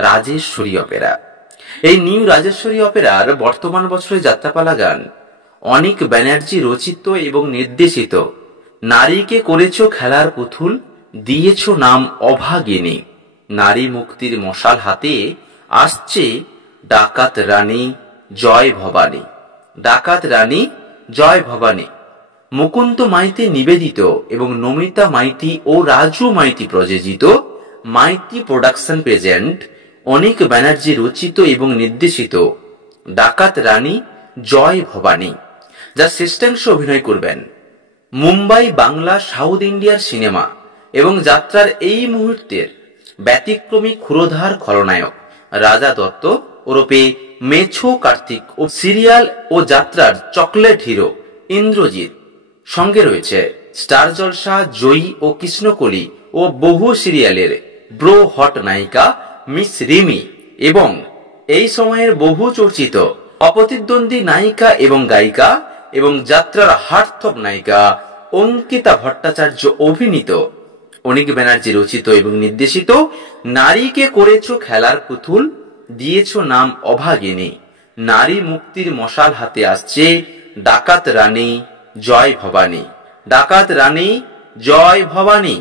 Rajeshwari Opera. এই new Rajeshwari অপেরার বর্তমান বছরের যাত্রাপালা গান অনিক ব্যানার্জি রচিত এবং নির্দেশিত। নারীকে করেছ খেলার পুতুল, দিয়েছ নাম অভাগিনী। নারী মুক্তির মশাল হাতে আসছে ডাকাত রানী জয় ভবানী। ডাকাত রানী জয় ভবানী মুকুন্দ মাইতি নিবেদিত এবং নমিতা মাইতি ও রাজু মাইতি প্রযোজিত মাইতি প্রোডাকশন প্রেজেন্ট অনিক ব্যানার্জি রচিত এবং নির্দেশিত ডাকাত রানী জয় ভবানী, যার শ্রেষ্ঠাংশে অভিনয় করবেন মুম্বাই, বাংলা, সাউথ ইন্ডিয়ার সিনেমা এবং যাত্রার এই মুহূর্তের ব্যতিক্রমী ক্ষুরধার খলনায়ক রাজা দত্ত ওরফে মেছো কার্তিক ও সিরিয়াল ও যাত্রার চকলেট হিরো ইন্দ্রজিৎ। সঙ্গে রয়েছে স্টার জলসা জয়ী ও কৃষ্ণকলি ও বহু সিরিয়ালের ব্রো হট নায়িকা মিস রিমি এবং এই সময়ের বহু চর্চিত অপ্রতিদ্বন্দ্বী নায়িকা এবং গায়িকা এবং যাত্রার হার্টথ্রব নায়িকা অঙ্কিতা ভট্টাচার্য অভিনীত অনিক ব্যানার্জি রচিত এবং নির্দেশিত নারীকে করেছ খেলার পুতুল, দিয়েছ নাম অভাগিনী। নারী মুক্তির মশাল হাতে আসছে ডাকাত রানী জয় ভবানী। ডাকাত রানী জয় ভবানী।